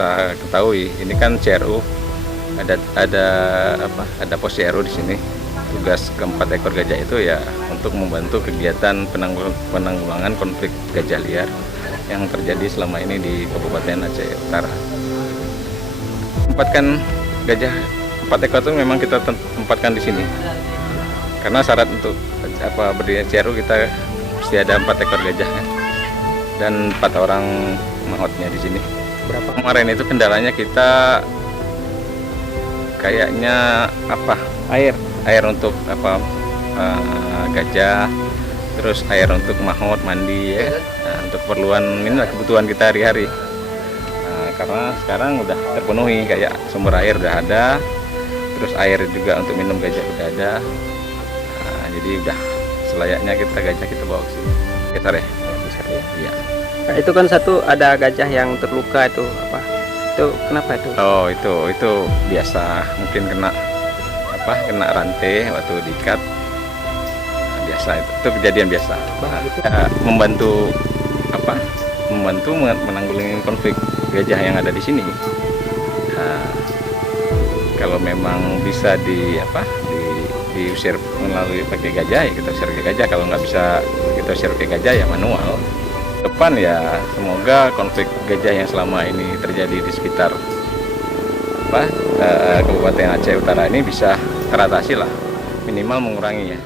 kita ketahui ini kan CRU, ada pos CRU di sini. Tugas keempat ekor gajah itu ya untuk membantu kegiatan penanggulangan konflik gajah liar yang terjadi selama ini di Kabupaten Aceh Utara. Tempatkan gajah 4 ekor itu memang kita tempatkan di sini karena syarat untuk berdirinya CRU kita mesti ada 4 ekor gajah kan? Dan 4 orang mahotnya di sini. Berapa kemarin itu kendalanya kita kayaknya air untuk gajah, terus air untuk mahot mandi ya. Nah, untuk keperluan inilah kebutuhan kita hari-hari. Karena sekarang udah terpenuhi, kayak sumber air udah ada, terus air juga untuk minum gajah udah ada. Jadi udah selayaknya gajah kita bawa ke sini. Besar ya? Besar ya. Iya. Nah, itu kan satu ada gajah yang terluka itu apa? Itu kenapa itu? Oh, itu biasa, mungkin kena rantai waktu diikat. Biasa itu kejadian biasa. Membantu menanggulangi konflik gajah yang ada di sini. Kalau memang bisa diusir melalui pakai gajah ya kita usir pakai gajah, kalau nggak bisa kita usir pakai gajah ya manual. Depan ya semoga konflik gajah yang selama ini terjadi di sekitar Kabupaten Aceh Utara ini bisa teratasi lah, minimal mengurangi ya.